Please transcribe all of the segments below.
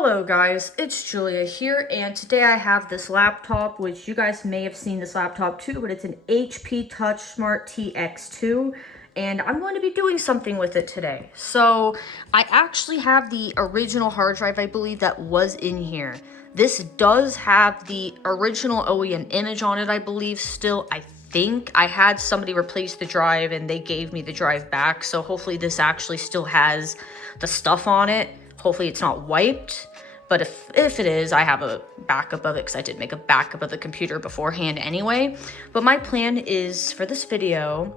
Hello guys, it's Julia here, and today I have this laptop, which you guys may have seen this laptop too, but it's an HP TouchSmart tx2, and I'm going to be doing something with it today. So I actually have the original hard drive, I believe, that was in here. This does have the original OEM image on it, I believe, still. I think I had somebody replace the drive and they gave me the drive back, so hopefully this actually still has the stuff on it. Hopefully it's not wiped, but if it is, I have a backup of it because I did make a backup of the computer beforehand anyway. But my plan is for this video,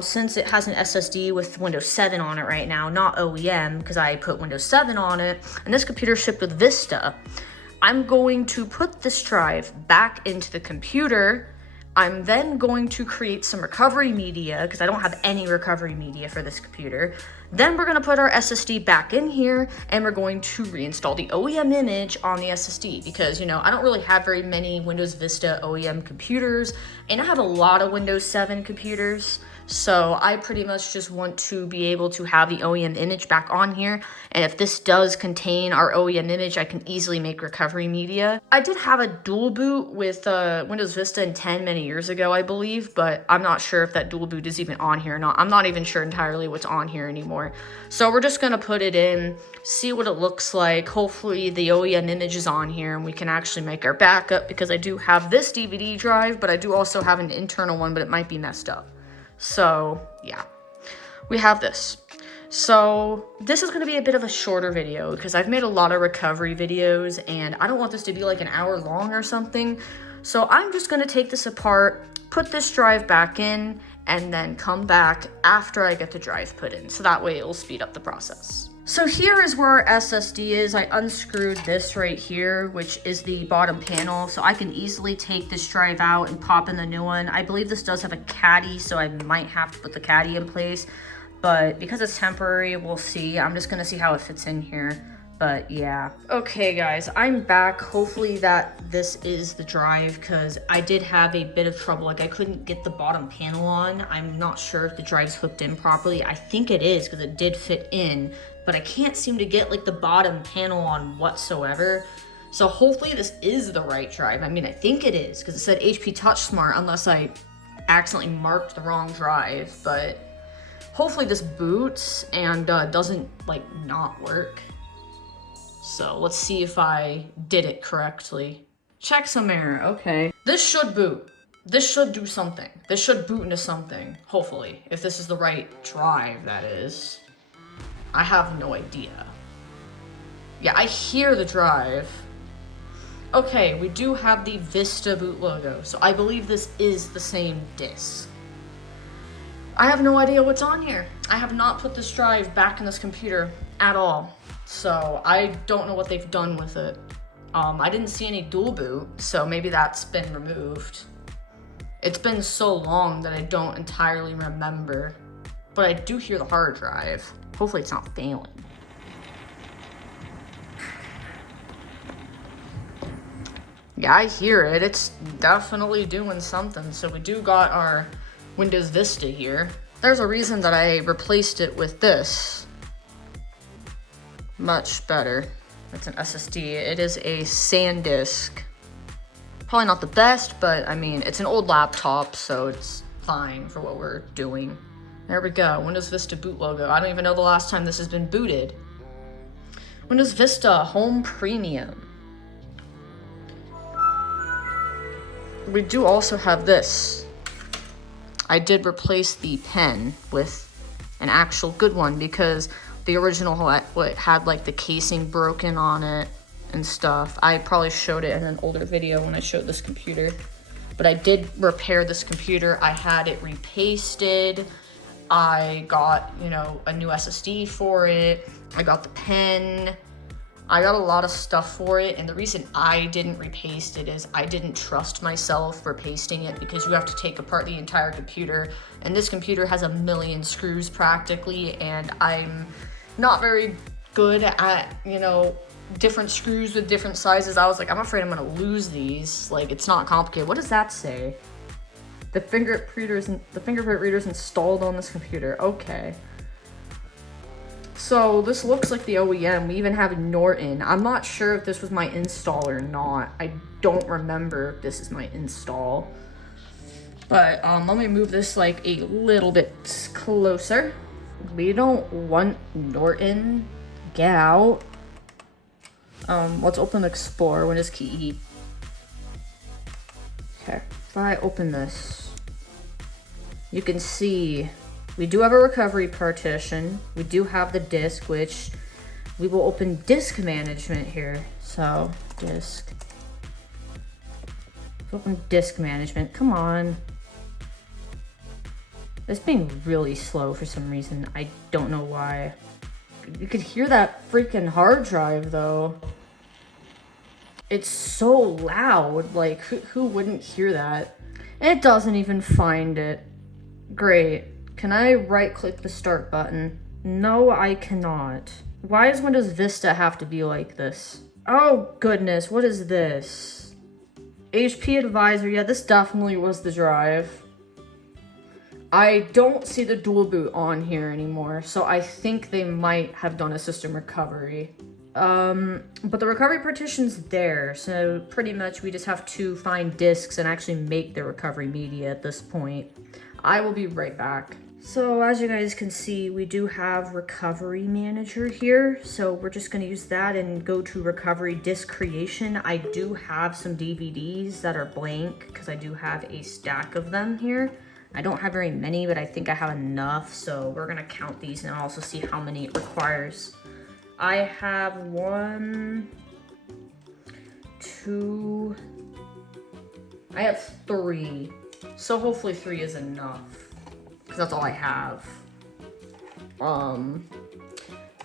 since it has an SSD with Windows 7 on it right now, not OEM because I put Windows 7 on it, and this computer shipped with Vista, I'm going to put this drive back into the computer. I'm then going to create some recovery media because I don't have any recovery media for this computer. Then we're going to put our SSD back in here and we're going to reinstall the OEM image on the SSD because, you know, I don't really have very many Windows Vista OEM computers and I have a lot of Windows 7 computers. So I pretty much just want to be able to have the OEM image back on here. And if this does contain our OEM image, I can easily make recovery media. I did have a dual boot with Windows Vista and 10 many years ago, I believe, but I'm not sure if that dual boot is even on here or not. I'm not even sure entirely what's on here anymore. So we're just gonna put it in, see what it looks like. Hopefully the OEM image is on here and we can actually make our backup because I do have this DVD drive, but I do also have an internal one, but it might be messed up. So yeah, we have this. So this is going to be a bit of a shorter video because I've made a lot of recovery videos and I don't want this to be like an hour long or something. So I'm just going to take this apart, put this drive back in, and then come back after I get the drive put in. So that way it will speed up the process. So here is where our SSD is. I unscrewed this right here, which is the bottom panel. So I can easily take this drive out and pop in the new one. I believe this does have a caddy, so I might have to put the caddy in place. But because it's temporary, we'll see. I'm just gonna see how it fits in here. But yeah. Okay guys, I'm back. Hopefully that this is the drive because I did have a bit of trouble. Like I couldn't get the bottom panel on. I'm not sure if the drive's hooked in properly. I think it is because it did fit in, but I can't seem to get like the bottom panel on whatsoever. So hopefully this is the right drive. I mean, I think it is because it said HP TouchSmart unless I accidentally marked the wrong drive, but hopefully this boots and doesn't like not work. So let's see if I did it correctly. Check some error, okay. This should boot. This should do something. This should boot into something, hopefully. If this is the right drive, that is. I have no idea. Yeah, I hear the drive. Okay, we do have the Vista boot logo, so I believe this is the same disc. I have no idea what's on here. I have not put this drive back in this computer at all. So I don't know what they've done with it. I didn't see any dual boot, so maybe that's been removed. It's been so long that I don't entirely remember, but I do hear the hard drive. Hopefully it's not failing. Yeah, I hear it. It's definitely doing something. So we do got our Windows Vista here. There's a reason that I replaced it with this. Much better. It's an SSD. It is a SanDisk. Probably not the best, but I mean, it's an old laptop, so it's fine for what we're doing. There we go, Windows Vista boot logo. I don't even know the last time this has been booted. Windows Vista Home Premium. We do also have this. I did replace the pen with an actual good one because the original had like the casing broken on it and stuff. I probably showed it in an older video when I showed this computer. But I did repair this computer. I had it repasted. I got, you know, a new SSD for it. I got the pen. I got a lot of stuff for it. And the reason I didn't repaste it is I didn't trust myself repasting it because you have to take apart the entire computer. And this computer has a million screws practically. And I'm not very good at, you know, different screws with different sizes. I was like, I'm afraid I'm gonna lose these. Like, it's not complicated. What does that say? The fingerprint reader's installed on this computer. Okay. So this looks like the OEM. We even have Norton. I'm not sure if this was my install or not. I don't remember if this is my install. But let me move this like a little bit closer. We don't want Norton. Get out. Let's open Explorer. Windows key E. Okay, if I open this, you can see we do have a recovery partition. We do have the disk, which we will open disk management here. So disk. Open disk management. Come on. It's being really slow for some reason. I don't know why. You could hear that freaking hard drive though. It's so loud. Like who wouldn't hear that? It doesn't even find it. Great. Can I right click the start button? No, I cannot. Why does Windows Vista have to be like this? Oh goodness, what is this? HP Advisor, yeah, this definitely was the drive. I don't see the dual boot on here anymore, so I think they might have done a system recovery. But the recovery partition's there, so pretty much we just have to find disks and actually make the recovery media at this point. I will be right back. So as you guys can see, we do have Recovery Manager here. So we're just gonna use that and go to Recovery Disk Creation. I do have some DVDs that are blank because I do have a stack of them here. I don't have very many, but I think I have enough. So we're gonna count these and also see how many it requires. I have 1, 2, I have 3. So hopefully 3 is enough. Because that's all I have.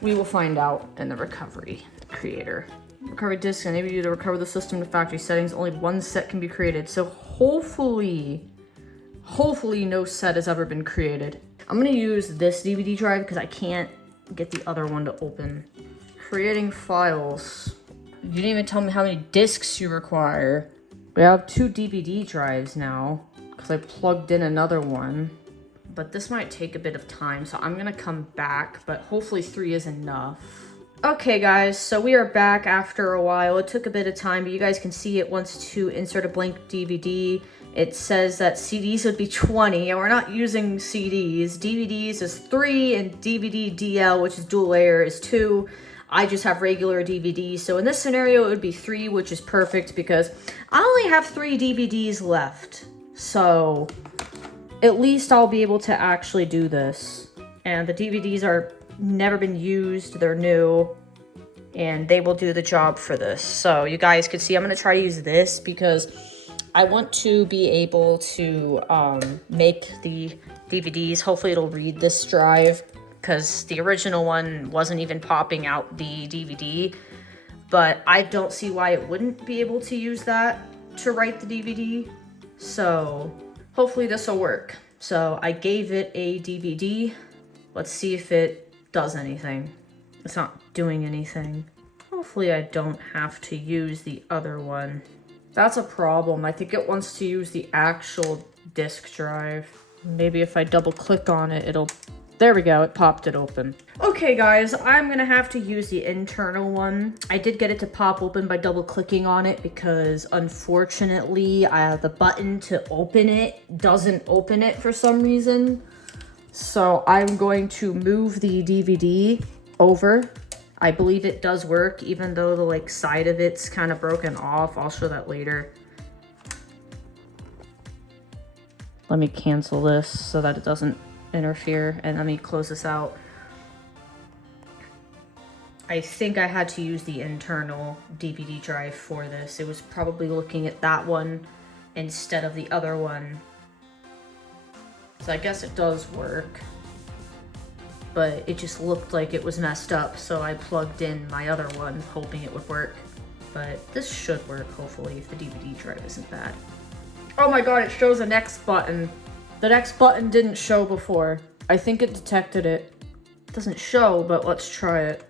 We will find out in the recovery creator. Recovery disk enable you to recover the system to factory settings. Only one set can be created. So hopefully no set has ever been created. I'm gonna use this DVD drive because I can't get the other one to open. Creating files. You didn't even tell me how many disks you require. We have 2 DVD drives now because I plugged in another one. But this might take a bit of time, so I'm gonna come back, but hopefully 3 is enough. Okay guys, so we are back after a while. It took a bit of time, but you guys can see it wants to insert a blank DVD. It says that CDs would be 20, and we're not using CDs. DVDs is 3, and DVD DL, which is dual layer, is 2. I just have regular DVDs, so in this scenario it would be 3, which is perfect because I only have 3 DVDs left. So at least I'll be able to actually do this. And the DVDs are never been used, they're new, and they will do the job for this. So you guys can see I'm gonna try to use this because I want to be able to make the DVDs. Hopefully it'll read this drive because the original one wasn't even popping out the DVD, but I don't see why it wouldn't be able to use that to write the DVD. So hopefully this will work. So I gave it a DVD. Let's see if it does anything. It's not doing anything. Hopefully I don't have to use the other one. That's a problem. I think it wants to use the actual disk drive. Maybe if I double click on it, it'll... There we go, it popped it open. Okay guys, I'm gonna have to use the internal one. I did get it to pop open by double clicking on it because unfortunately the button to open it doesn't open it for some reason. So I'm going to move the DVD over. I believe it does work even though the side of it's kind of broken off. I'll show that later. Let me cancel this so that it doesn't interfere, and let me close this out. I think I had to use the internal DVD drive for this. It was probably looking at that one instead of the other one. So I guess it does work, but it just looked like it was messed up, so I plugged in my other one hoping it would work. But this should work, hopefully, if the DVD drive isn't bad. Oh my god, it shows a next button. The next button didn't show before. I think it detected it. It doesn't show, but let's try it.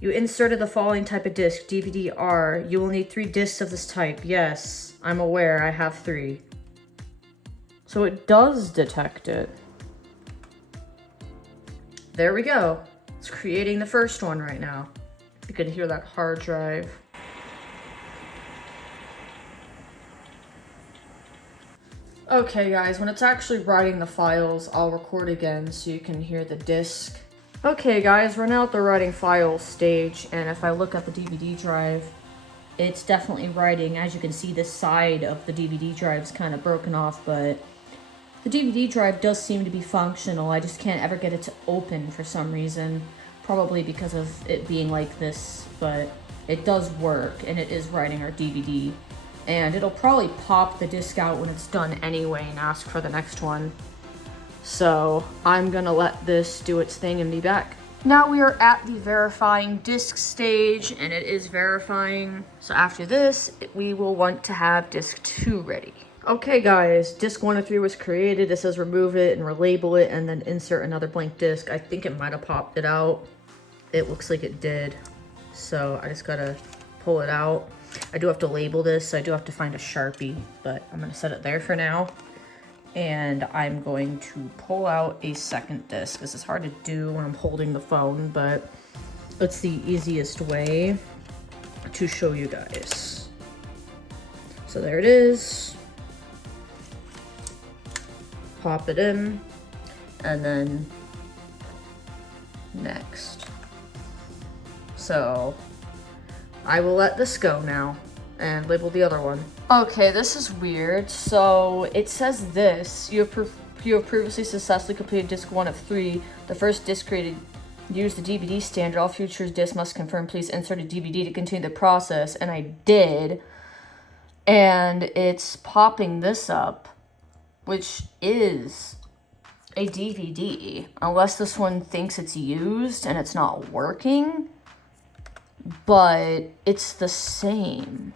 You inserted the following type of disc, DVD-R. You will need 3 discs of this type. Yes, I'm aware, I have 3. So it does detect it. There we go. It's creating the first one right now. You can hear that hard drive. Okay guys, when it's actually writing the files, I'll record again so you can hear the disk. Okay guys, we're now at the writing files stage, and if I look at the DVD drive, it's definitely writing. As you can see, this side of the DVD drive is kind of broken off, but the DVD drive does seem to be functional. I just can't ever get it to open for some reason, probably because of it being like this, but it does work, and it is writing our DVD. And it'll probably pop the disc out when it's done anyway and ask for the next one. So I'm gonna let this do its thing and be back. Now we are at the verifying disk stage, and it is verifying. So after this, we will want to have disk 2 ready. Okay guys, disk 1 of 3 was created. It says remove it and relabel it and then insert another blank disk. I think it might have popped it out. It looks like it did. So I just gotta pull it out. I do have to label this, so I do have to find a Sharpie, but I'm gonna set it there for now. And I'm going to pull out a second disc. This is hard to do when I'm holding the phone, but it's the easiest way to show you guys. So there it is. Pop it in, and then next. So I will let this go now and label the other one. Okay, this is weird. So it says this: you have previously successfully completed disk 1 of 3. The first disk created used the DVD standard. All future disks must confirm. Please insert a DVD to continue the process. And I did, and it's popping this up, which is a DVD, unless this one thinks it's used and it's not working. But it's the same.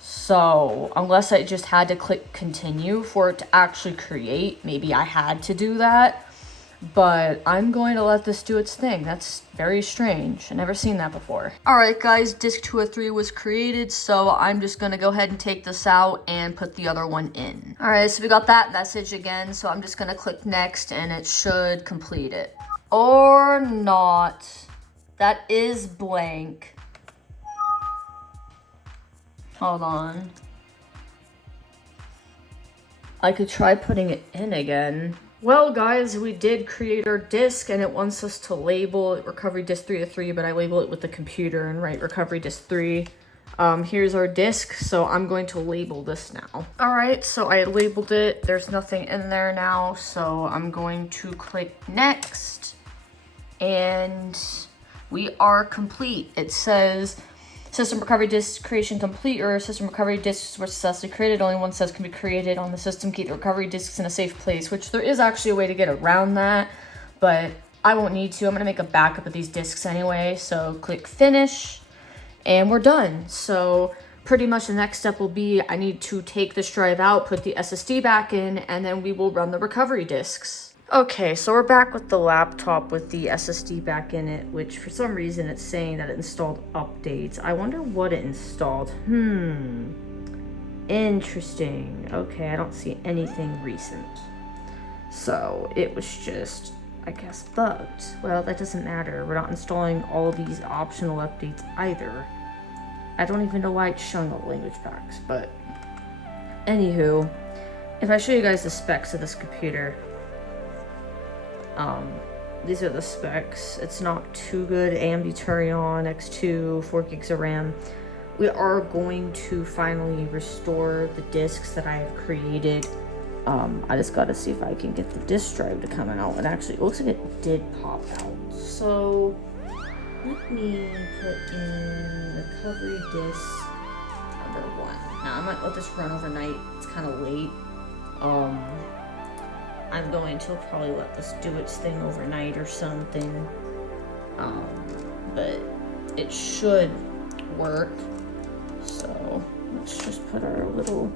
So unless I just had to click continue for it to actually create, maybe I had to do that. But I'm going to let this do its thing. That's very strange. I've never seen that before. Alright guys, disk 2 of 3 was created, so I'm just going to go ahead and take this out and put the other one in. Alright, so we got that message again, so I'm just going to click next and it should complete it. Or not. That is blank. Hold on. I could try putting it in again. Well guys, we did create our disk, and it wants us to label it recovery disk 3 of 3, but I label it with the computer and write recovery disk 3. Here's our disk, so I'm going to label this now. Alright, so I labeled it. There's nothing in there now, so I'm going to click next. And we are complete. It says system recovery disk creation complete, or system recovery disks were successfully created. Only one set can be created on the system. Keep the recovery disks in a safe place, which there is actually a way to get around that, but I won't need to. I'm gonna make a backup of these disks anyway. So click finish and we're done. So pretty much the next step will be I need to take this drive out, put the SSD back in, and then we will run the recovery disks. Okay, so we're back with the laptop with the SSD back in it, which for some reason it's saying that it installed updates. I wonder what it installed. Interesting. Okay, I don't see anything recent. So it was just, I guess, bugged. Well, that doesn't matter. We're not installing all these optional updates either. I don't even know why it's showing all language packs, but anywho, if I show you guys the specs of this computer, these are the specs. It's not too good. AMD Turion X2, 4 gigs of RAM. We are going to finally restore the disks that I have created. I just gotta see if I can get the disk drive to come out. And actually, it looks like it did pop out. So let me put in recovery disk number 1. Now I might let this run overnight. It's kind of late. I'm going to probably let this do its thing overnight or something. But it should work. So let's just put our little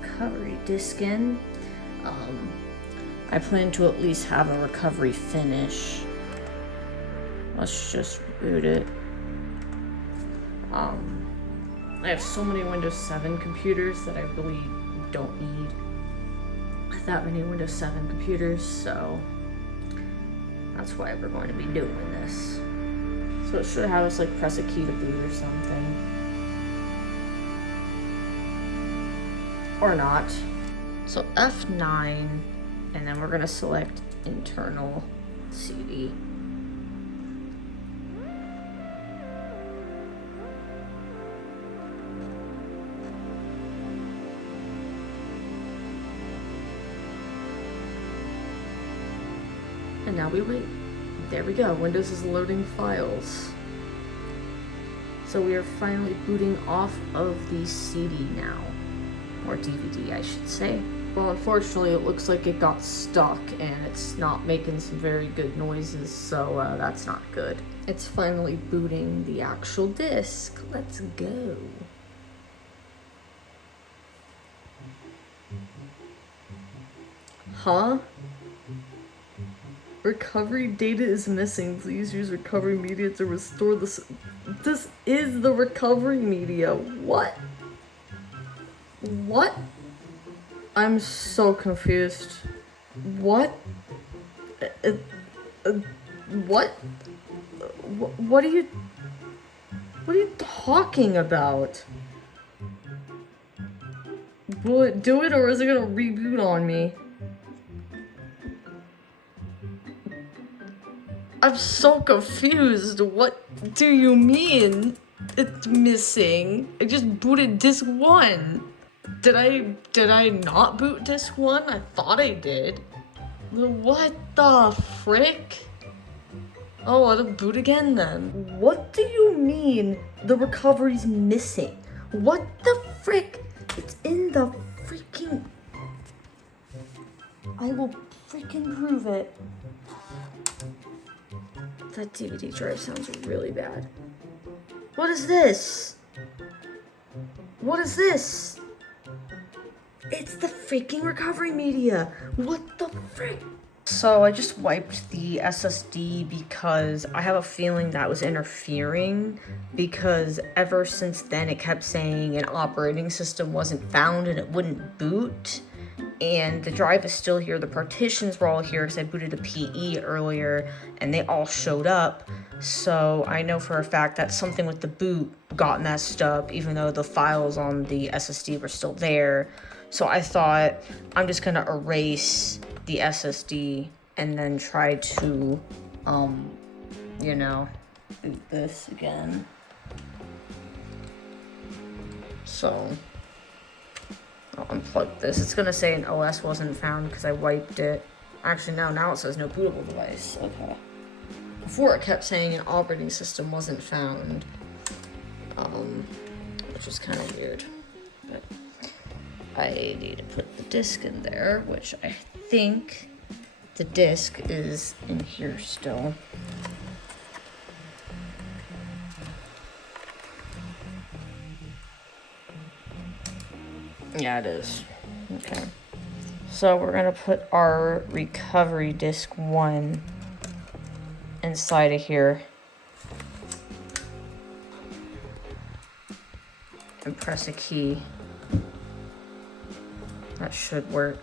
recovery disk in. I plan to at least have a recovery finish. Let's just boot it. I have so many Windows 7 computers that I really don't need that many Windows 7 computers, so That's why we're going to be doing this. So it should have us like press a key to boot or something. Or not. So F9, and then we're gonna select internal CD. And now we wait. There we go. Windows is loading files. So we are finally booting off of the CD now. Or DVD, I should say. Well, unfortunately, it looks like it got stuck and it's not making some very good noises, so that's not good. It's finally booting the actual disc. Let's go. Huh? Recovery data is missing. Please use recovery media to restore this. This is the recovery media. What? What? I'm so confused. What? What? What are you talking about? Will it do it, or is it gonna reboot on me? I'm so confused. What do you mean it's missing? I just booted disk 1. Did I not boot disk 1? I thought I did. What the frick? Oh, let it boot again then. What do you mean the recovery's missing? What the frick? It's in the freaking... I will freaking prove it. That DVD drive sounds really bad. What is this? What is this? It's the freaking recovery media. What the frick? So I just wiped the SSD because I have a feeling that was interfering, because ever since then it kept saying an operating system wasn't found and it wouldn't boot. And the drive is still here. The partitions were all here because I booted a PE earlier and they all showed up. So I know for a fact that something with the boot got messed up, even though the files on the SSD were still there. So I thought I'm just gonna erase the SSD and then try to, you know, boot this again. So I'll unplug this. It's gonna say an OS wasn't found because I wiped it. Actually, no, now it says no bootable device. Okay. Before it kept saying an operating system wasn't found, which was kind of weird. But I need to put the disk in there, which I think the disk is in here still. Yeah, it is. Okay. So we're gonna put our recovery disk 1 inside of here. And press a key. That should work.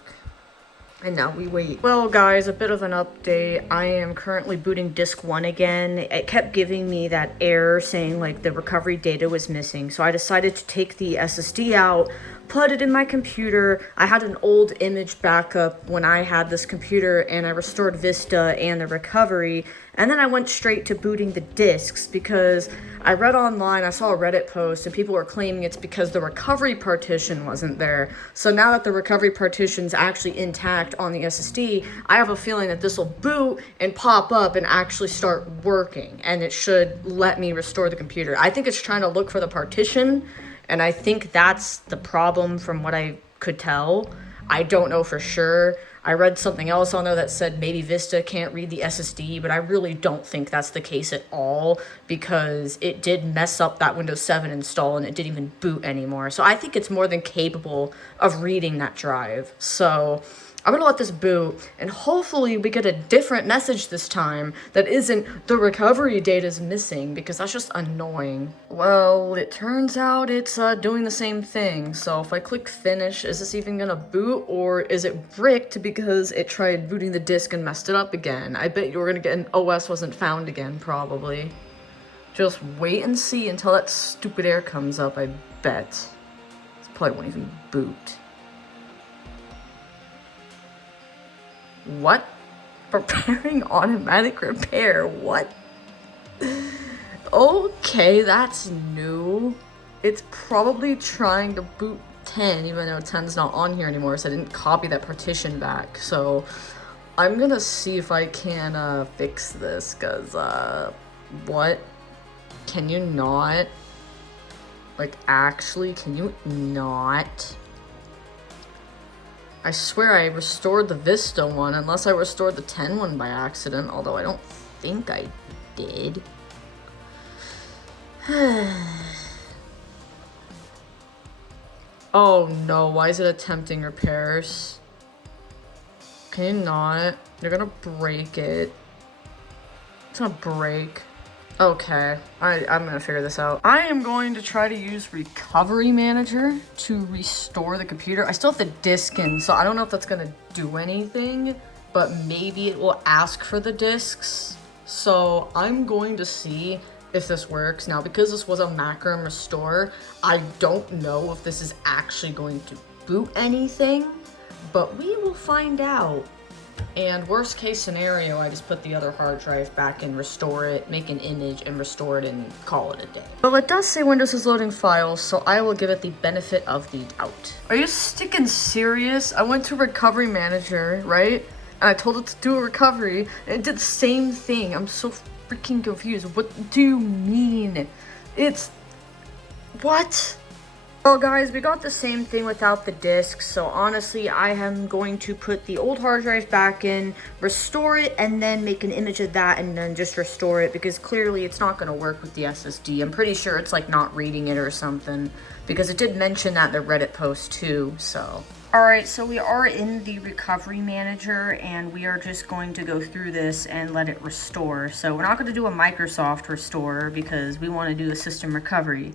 And now we wait. Well guys, a bit of an update. I am currently booting disk 1 again. It kept giving me that error saying like the recovery data was missing. So I decided to take the SSD out, put it in my computer. I had an old image backup when I had this computer and I restored Vista and the recovery. And then I went straight to booting the disks because I read online, I saw a Reddit post and people were claiming it's because the recovery partition wasn't there. So now that the recovery partition's actually intact on the SSD, I have a feeling that this will boot and pop up and actually start working. And it should let me restore the computer. I think it's trying to look for the partition, and I think that's the problem from what I could tell. I don't know for sure. I read something else on there that said maybe Vista can't read the SSD, but I really don't think that's the case at all because it did mess up that Windows 7 install and it didn't even boot anymore. So I think it's more than capable of reading that drive. So I'm gonna let this boot, and hopefully we get a different message this time that isn't the recovery data is missing, because that's just annoying. Well, it turns out it's doing the same thing. So if I click finish, is this even gonna boot, or is it bricked because it tried booting the disk and messed it up again? I bet you're gonna get an OS wasn't found again, probably. Just wait and see until that stupid error comes up, I bet. This probably won't even boot. What? Preparing automatic repair? What? Okay, that's new. It's probably trying to boot 10, even though 10's not on here anymore, so I didn't copy that partition back. So I'm gonna see if I can fix this, cause what? Can you not? Like, actually, can you not? I swear I restored the Vista one, unless I restored the 10 one by accident, although I don't think I did. Oh no, why is it attempting repairs? Can you not? You're gonna break it. It's gonna break. Okay, I'm gonna figure this out. I am going to try to use Recovery Manager to restore the computer. I still have the disk in, so I don't know if that's gonna do anything, but maybe it will ask for the disks. So I'm going to see if this works. Now, because this was a macro restore, I don't know if this is actually going to boot anything, but we will find out. And worst case scenario, I just put the other hard drive back and restore it, make an image and restore it and call it a day. But it does say Windows is loading files, so I will give it the benefit of the doubt. Are you sticking serious? I went to Recovery Manager, right? And I told it to do a recovery, and it did the same thing. I'm so freaking confused. What do you mean? It's... what? Well guys, we got the same thing without the disk, so honestly I am going to put the old hard drive back in, restore it, and then make an image of that and then just restore it, because clearly it's not going to work with the SSD. I'm pretty sure it's like not reading it or something, because it did mention that in the Reddit post too, so. Alright, so we are in the Recovery Manager, and we are just going to go through this and let it restore. So we're not going to do a Microsoft restore, because we want to do a system recovery.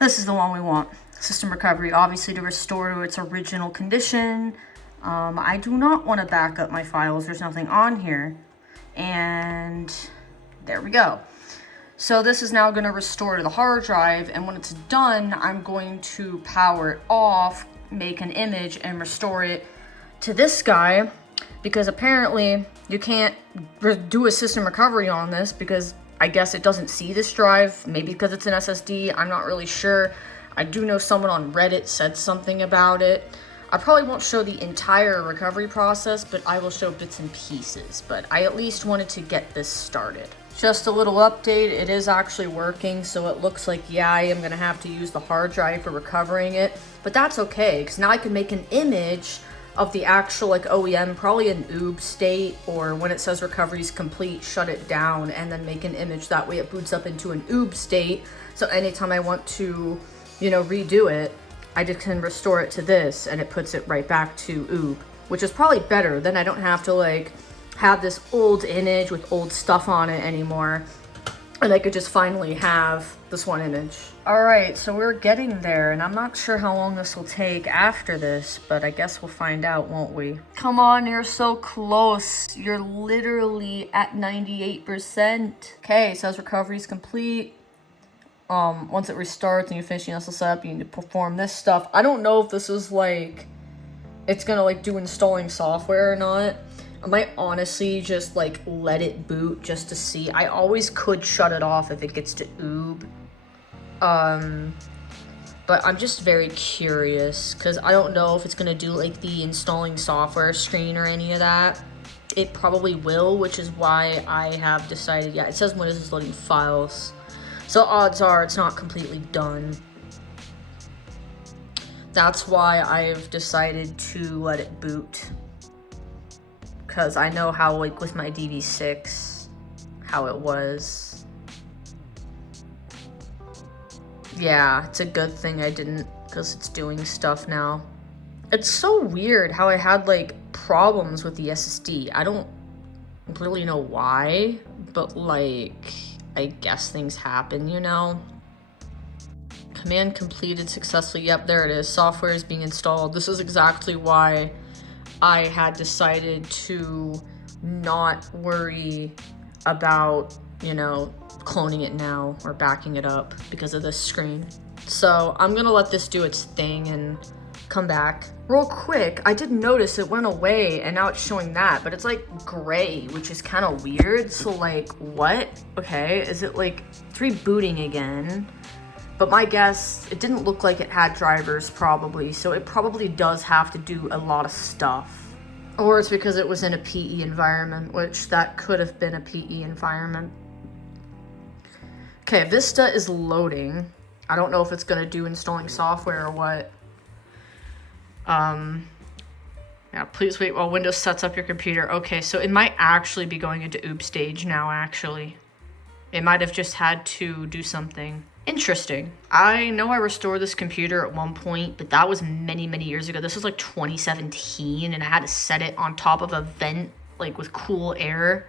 This is the one we want. System recovery, obviously to restore to its original condition. I do not want to back up my files. There's nothing on here. And there we go. So this is now going to restore to the hard drive. And when it's done, I'm going to power it off, make an image, and restore it to this guy. Because apparently you can't do a system recovery on this, because I guess it doesn't see this drive. Maybe because it's an SSD. I'm not really sure. I do know someone on Reddit said something about it. I probably won't show the entire recovery process, but I will show bits and pieces. But I at least wanted to get this started. Just a little update, it is actually working, so it looks like, yeah, I am gonna have to use the hard drive for recovering it. But that's okay, because now I can make an image of the actual like OEM, probably an OOB state, or when it says recovery is complete, shut it down, and then make an image. That way it boots up into an OOB state, so anytime I want to, you know, redo it, I just can restore it to this and it puts it right back to OOB, which is probably better. Then I don't have to like have this old image with old stuff on it anymore, and I could just finally have this one image. All right, so we're getting there, and I'm not sure how long this will take after this, but I guess we'll find out, won't we? Come on, you're so close. You're literally at 98%. Okay, it says recovery is complete. Once it restarts and you finish the setup, you need to perform this stuff. I don't know if this is like, it's gonna like do installing software or not. I might honestly just like let it boot just to see. I always could shut it off if it gets to OOB. But I'm just very curious, because I don't know if it's gonna do like the installing software screen or any of that. It probably will, which is why I have decided, yeah, it says Windows is loading files. So odds are it's not completely done. That's why I've decided to let it boot. Because I know how, like, with my DV6, how it was. Yeah, it's a good thing I didn't, because it's doing stuff now. It's so weird how I had, like, problems with the SSD. I don't really know why, but like, I guess things happen, you know? Command completed successfully. Yep, there it is. Software is being installed. This is exactly why I had decided to not worry about, you know, cloning it now or backing it up because of this screen. So I'm gonna let this do its thing and come back. Real quick, I did notice it went away and now it's showing that, but it's like gray, which is kind of weird. So like, what? Okay, is it like, it's rebooting again? But my guess, it didn't look like it had drivers probably, so it probably does have to do a lot of stuff. Or it's because it was in a PE environment, which that could have been a PE environment. Okay, Vista is loading. I don't know if it's gonna do installing software or what. Yeah, please wait while Windows sets up your computer. Okay, so it might actually be going into OOP stage now, actually. It might have just had to do something. Interesting. I know I restored this computer at one point, but that was many, many years ago. This was like 2017, and I had to set it on top of a vent, like with cool air,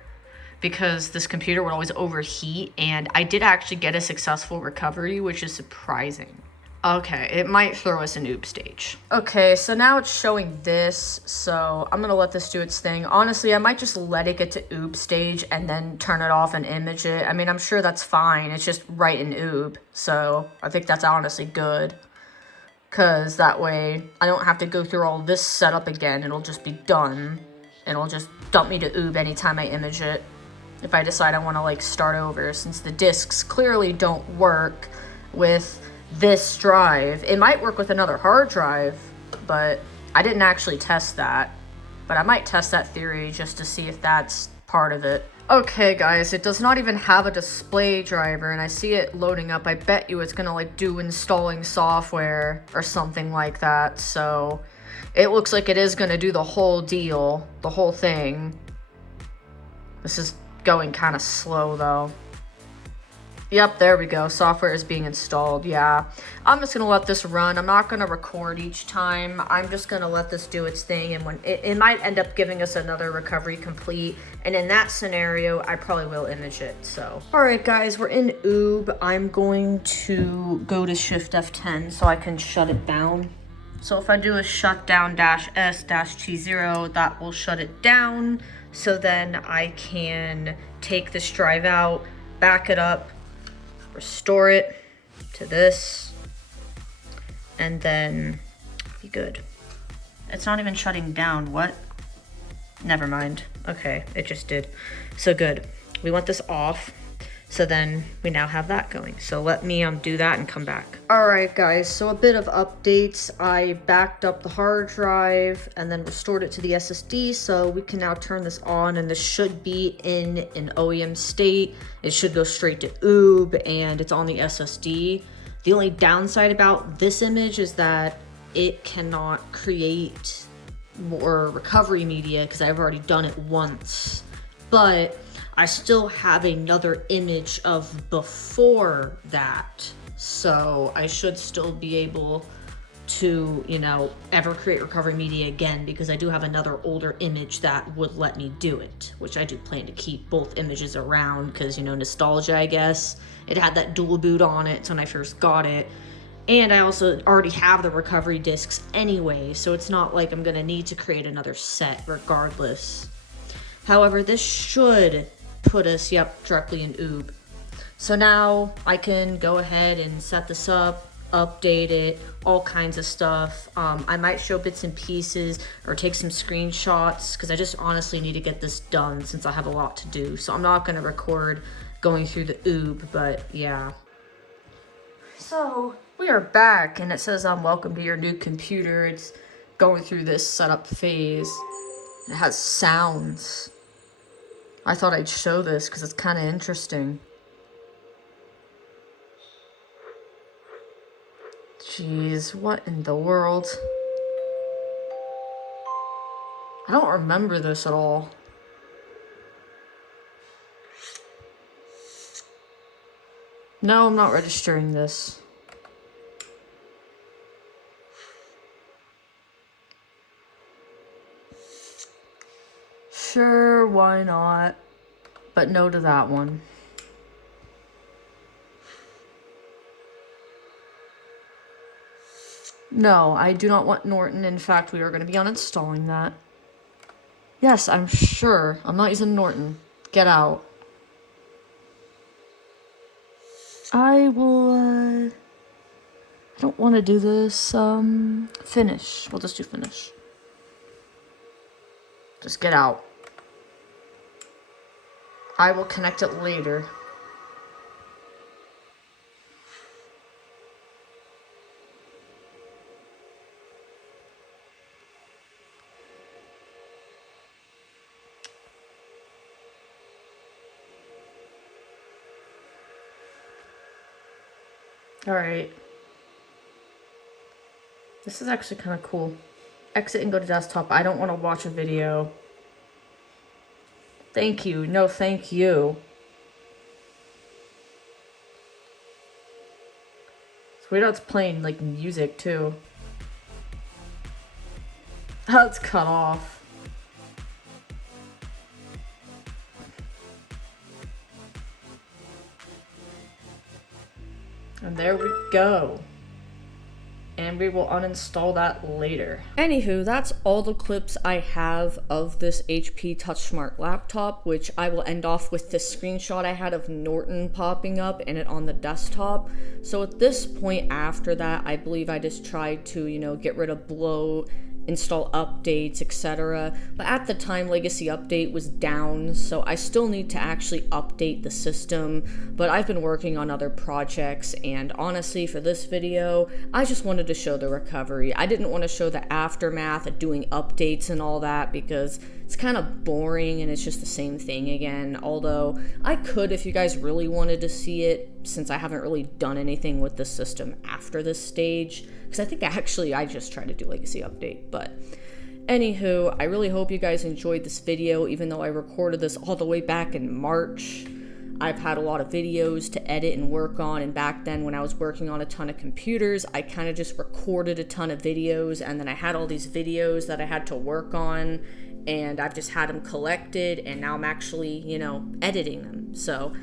because this computer would always overheat, and I did actually get a successful recovery, which is surprising. Okay, it might throw us an OOP stage. Okay, so now it's showing this, so I'm gonna let this do its thing. Honestly, I might just let it get to OOP stage and then turn it off and image it. I mean, I'm sure that's fine. It's just right in OOP, so I think that's honestly good. Because that way, I don't have to go through all this setup again. It'll just be done. And it'll just dump me to OOP anytime I image it. If I decide I want to, like, start over, since the disks clearly don't work with this drive. It might work with another hard drive, but I didn't actually test that. But I might test that theory just to see if that's part of it. Okay, guys, it does not even have a display driver, and I see it loading up. I bet you it's gonna, like, do installing software or something like that, so it looks like it is gonna do the whole deal, the whole thing. This is going kind of slow, though. Yep, there we go. Software is being installed. Yeah, I'm just going to let this run. I'm not going to record each time. I'm just going to let this do its thing. And when it might end up giving us another recovery complete. And in that scenario, I probably will image it. So, all right, guys, we're in OOB. I'm going to go to Shift F10 so I can shut it down. So if I do a shutdown -S-T0, that will shut it down. So then I can take this drive out, back it up, restore it to this, and then be good. It's not even shutting down. What? Never mind. Okay, it just did. So good. We want this off. So then we now have that going. So let me do that and come back. All right, guys, so a bit of updates. I backed up the hard drive and then restored it to the SSD. So we can now turn this on, and this should be in an OEM state. It should go straight to OOB, and it's on the SSD. The only downside about this image is that it cannot create more recovery media because I've already done it once. But I still have another image of before that, so I should still be able to, you know, ever create recovery media again, because I do have another older image that would let me do it, which I do plan to keep both images around because, you know, nostalgia, I guess. It had that dual boot on it when I first got it, and I also already have the recovery discs anyway, so it's not like I'm gonna need to create another set regardless. However, this should put us, yep, directly in OOB. So now I can go ahead and set this up, update it, all kinds of stuff. I might show bits and pieces or take some screenshots because I just honestly need to get this done since I have a lot to do. So I'm not going to record going through the OOB, but yeah. So we are back, and it says welcome to your new computer. It's going through this setup phase. It has sounds. I thought I'd show this because it's kind of interesting. Jeez, what in the world? I don't remember this at all. No, I'm not registering this. Sure, why not? But no to that one. No, I do not want Norton. In fact, we are going to be uninstalling that. Yes, I'm sure. I'm not using Norton. Get out. I will, I don't want to do this, finish. We'll just do finish. Just get out. I will connect it later. Alright. This is actually kind of cool. Exit and go to desktop. I don't want to watch a video. Thank you. No, thank you. It's weird how it's playing, like, music, too. Oh, it's cut off. And there we go. And we will uninstall that later. Anywho, that's all the clips I have of this HP TouchSmart laptop, which I will end off with this screenshot I had of Norton popping up and it on the desktop. So at this point after that, I believe I just tried to, you know, get rid of bloat, install updates, etc. But at the time, Legacy Update was down, so I still need to actually update the system. But I've been working on other projects, and honestly, for this video, I just wanted to show the recovery. I didn't want to show the aftermath of doing updates and all that, because it's kind of boring and it's just the same thing again. Although, I could if you guys really wanted to see it, since I haven't really done anything with the system after this stage. Because I think I just tried to do Legacy Update. But anywho, I really hope you guys enjoyed this video, even though I recorded this all the way back in March. I've had a lot of videos to edit and work on, and back then when I was working on a ton of computers, I kind of just recorded a ton of videos, and then I had all these videos that I had to work on, and I've just had them collected, and now I'm actually, you know, editing them. So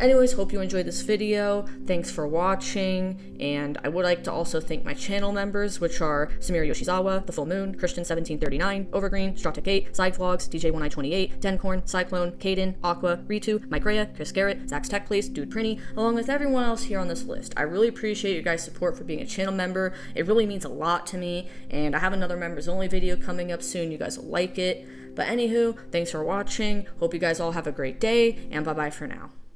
anyways, hope you enjoyed this video. Thanks for watching, and I would like to also thank my channel members, which are Samira Yoshizawa, The Full Moon, Christian1739, Overgreen, Strawtech8, Side Vlogs, DJ1928, Dencorn, Cyclone, Caden, Aqua, Ritu, Mike Rhea, Chris Garrett, Zach's Tech Place, Dude Prinny, along with everyone else here on this list. I really appreciate your guys' support for being a channel member. It really means a lot to me, and I have another members only video coming up soon. You guys will like it. But anywho, thanks for watching. Hope you guys all have a great day, and bye-bye for now.